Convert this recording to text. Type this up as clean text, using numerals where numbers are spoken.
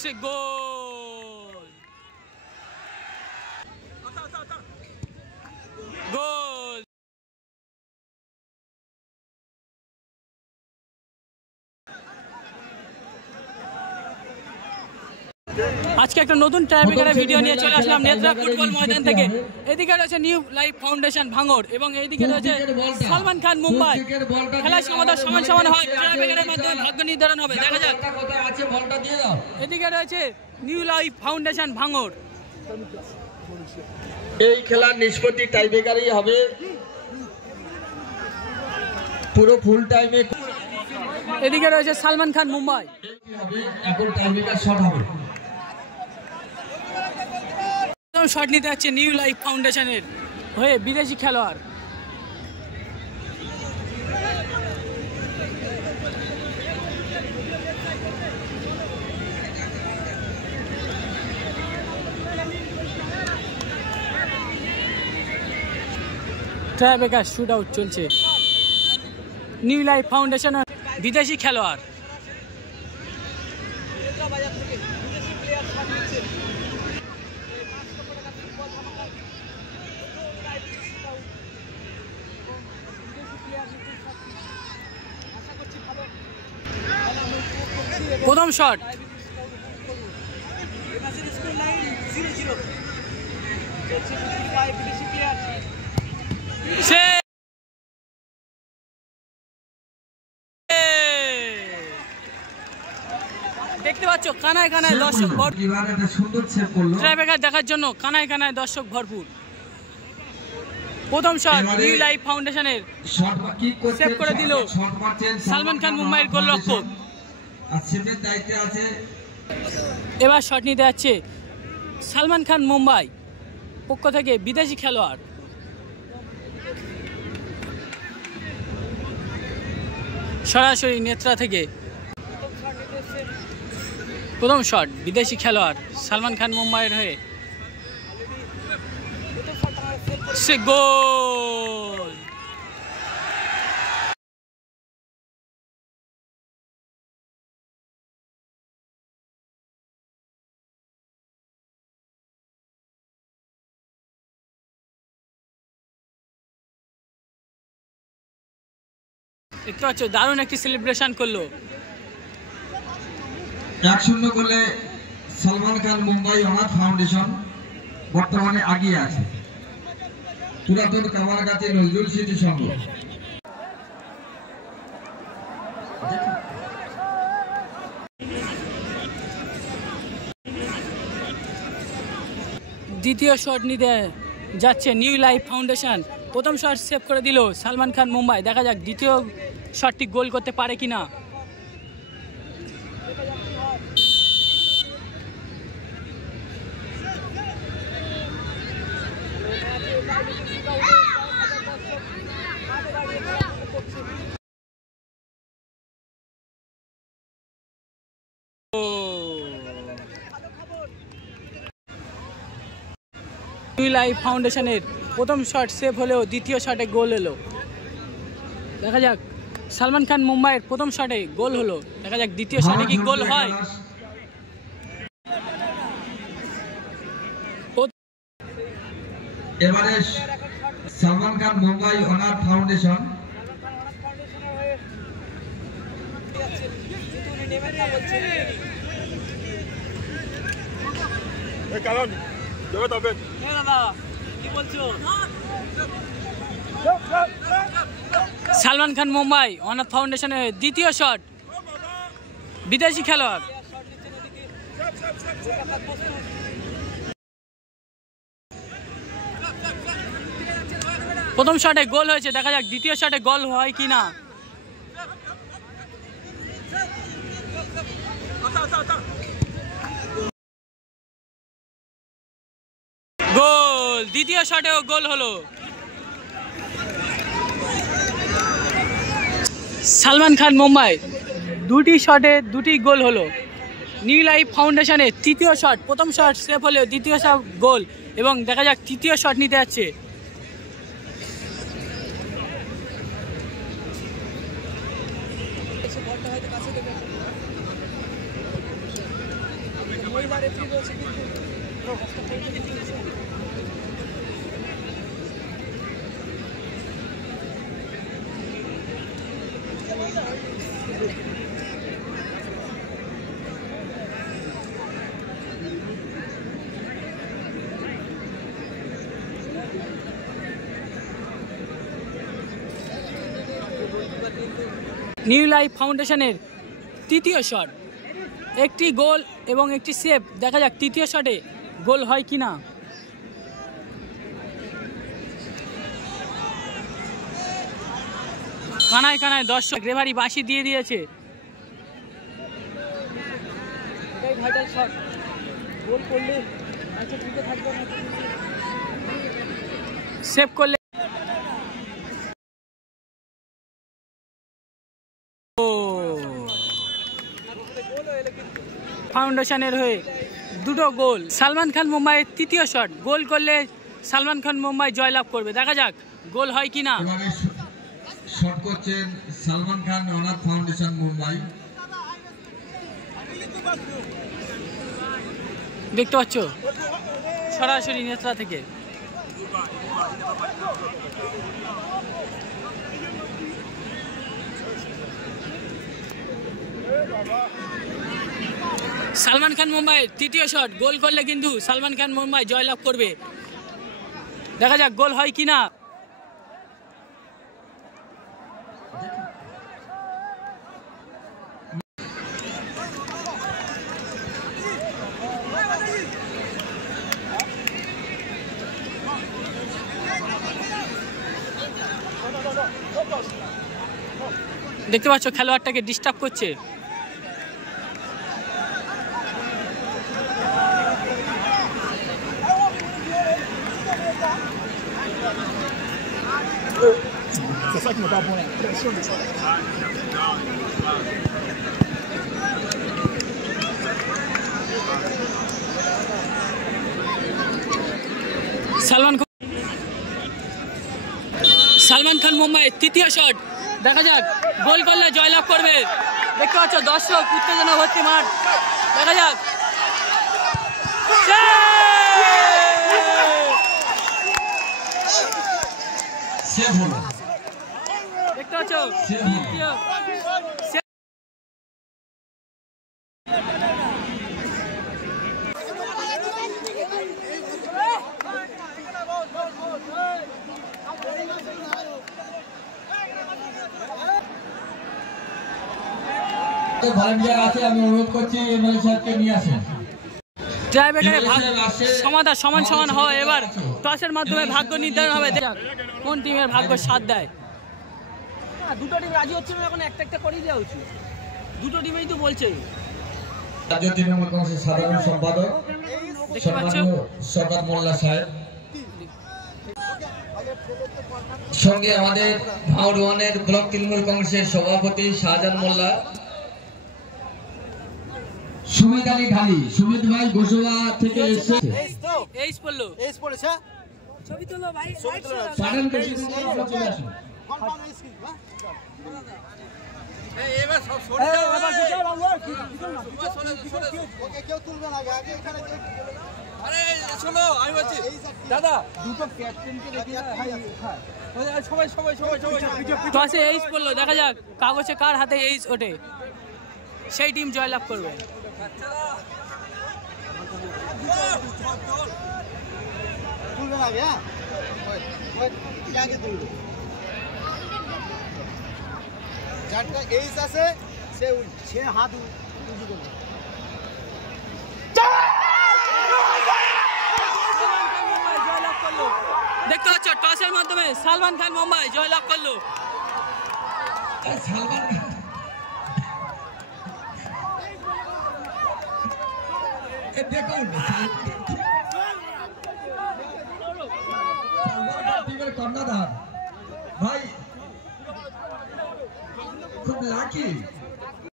সে গোল গোল। আজকে একটা নতুন টাইব্রেকারের ভিডিও নিয়ে চলে আসলাম নেত্রা ফুটবল ময়দান থেকে। এদিকে রয়েছে নিউ লাইফ ফাউন্ডেশন ভাঙড় এবং এইদিকে রয়েছে সালমান খান মুম্বাই। খেলার সমাধান সমান সমান হয়, টাইব্রেকারের মাধ্যমে ভাগ্য নির্ধারণ হবে। দেখা যাক। এদিকে রয়েছে নিউ লাইফ ফাউন্ডেশন ভাঙড়। এই খেলার নিষ্পত্তি টাইব্রেকারই হবে, পুরো ফুল টাইমে। এদিকে রয়েছে সালমান খান মুম্বাই। এখন টাইব্রেকার শট হবে। শট নিতে যাচ্ছে নিউ লাইফ ফাউন্ডেশনের হয়ে বিদেশি খেলোয়াড়। টাইব্রেকার শুট আউট চলছে। নিউ লাইফ ফাউন্ডেশন বিদেশি খেলোয়াড়। প্রথম শট দেখতে পাচ্ছ কানায় কানায় দর্শক ভরপুর। টাইব্রেকার দেখার জন্য কানায় কানায় দর্শক ভরপুর। প্রথম শট নিউ লাইফ ফাউন্ডেশনের সেভ করে দিল সালমান খান মুম্বাইয়ের গোলরক্ষক। এবার শট নিতে যাচ্ছে সালমান খান মুম্বাই পক্ষ থেকে বিদেশি খেলোয়াড়। সরাসরি নেত্রা থেকে প্রথম শট বিদেশি খেলোয়াড় সালমান খান মুম্বাইয়ের হয়ে সে গোল। দেখতে পাচ্ছ দারুণ একটি সেলিব্রেশন করলো। 1-0 গোলে সালমান খান মুম্বাই অনাথ ফাউন্ডেশন বর্তমানে এগিয়ে আছে পুরাতন কামারগাতি নজরুল স্মৃতি সংঘ। দ্বিতীয় শট নিতে যাচ্ছে নিউ লাইফ ফাউন্ডেশন। প্রথম শট সেভ করে দিল সালমান খান মুম্বাই। দেখা যাক দ্বিতীয় শটটি গোল করতে পারে কিনা। নিউ লাইফ ফাউন্ডেশনের প্রথম শট সেভ হলেও দ্বিতীয় শটে গোল এলো। দেখা যাক সালমান খান মুম্বাইয়ের প্রথম শটে গোল হলো। দেখা যাক দ্বিতীয় শটে কি গোল হয়। এবারে সালমান খান মুম্বাই অনাথ ফাউন্ডেশন সালমান খান মুম্বাই অনাথ ফাউন্ডেশনের দ্বিতীয় শট বিদেশি খেলোয়াড়। প্রথম শটে গোল হয়েছে। দেখা যাক দ্বিতীয় শটে গোল হয় কিনা। গোল, দ্বিতীয় শটেও গোল হলো। সালমান খান মুম্বাই দুটি শটে দুটি গোল হলো। নিউ লাইফ ফাউন্ডেশনের তৃতীয় শট, প্রথম শট সেভ হলেও দ্বিতীয় শট গোল এবং দেখা যাক তৃতীয় শট নিতে যাচ্ছে। নিউ লাইফ ফাউন্ডেশনের তৃতীয় শট, একটি গোল এবং একটি সেভ। দেখা যাক তৃতীয় শটে গোল হয় কিনা। কানায় কানায় দর্শক, রেফারি বাঁশি দিয়ে দিয়েছে। সেভ করলে ফাউন্ডেশনের হয়ে দুটো গোল। সালমান খান মুম্বাইয়ের তৃতীয় শট, গোল করলে সালমান খান মুম্বাই জয়লাভ করবে। দেখা যাক গোল হয় কিনা। শট করছেন সালমান খান অনাথ ফাউন্ডেশন মুম্বাই। দেখতে পাচ্ছ সরাসরি নেত্রা থেকে। সালমান খান মুম্বাইয়ের তৃতীয় শট, গোল করলে কিন্তু সালমান খান মুম্বাই জয়লাভ করবে। দেখা যাক গোল হয় কিনা। দেখতে পাচ্ছ খেলোয়াড়টাকে ডিস্টার্ব করছে। সালমান খান মুম্বাইয়ের তৃতীয় শট, দেখা যাক গোল করলে জয়লাভ করবে। দেখতে পাচ্ছ দর্শক উত্তেজনা ভর্তি মাঠ। দেখা যাক দেখতে পাচ্ছ তৃতীয়। ভলান্টিয়ার আছে, আমি অনুরোধ করছি এমএলএ সাহেবকে নিয়ে আসেন। ট্রাইব্রেকারে সমান সমান হয়। এবার টসের মাধ্যমে ভাগ্য নির্ধারণ হবে, কোন টিমের ভাগ্য সাথ দেয়। দুটো টিম রাজি হচ্ছে না, এখন একটা একটা করেই দেওয়া উচিত। দুটো টিমেই তো বলছে। রাজ্য তৃণমূল কংগ্রেসের সাধারণ সম্পাদক সরকার মোল্লা সাহেব, সঙ্গে আমাদের ভাউরওয়ানের ব্লক তৃণমূল কংগ্রেসের সভাপতি শাহজাহান মোল্লা, সুমিত আলী ঢালি, সুমিত ভাই গোসবা থেকে এসেছে। এইস পড়লো, এইস পড়েছে। ছবি তোলো ভাই, পাঠান বেশি চলে আসুন। এবার সব সরে যাও, এবার বিচার বাংলা কি ওকে কেউ তুলবে না, আগে এখানে আরে শোনো আমি বলছি দাদা দুটো ক্যাপ্টেনকে দেখি সবাই সবাই সবাই সবাই টসে এইস পড়লো। দেখা যাক কাগজে কার হাতে এইস ওঠে, সেই টিম জয়লাভ করবে। তুলবে না আগে, হ্যাঁ আগে তুলবে। যারটা এইস আছে সে হাত উঁচু করবে। দেখতে পাচ্ছ টসের মাধ্যমে সালমান খান মুম্বাই জয়লাভ করলো। দেখুন টিমের কর্ণধার ভাই খুব লাকি।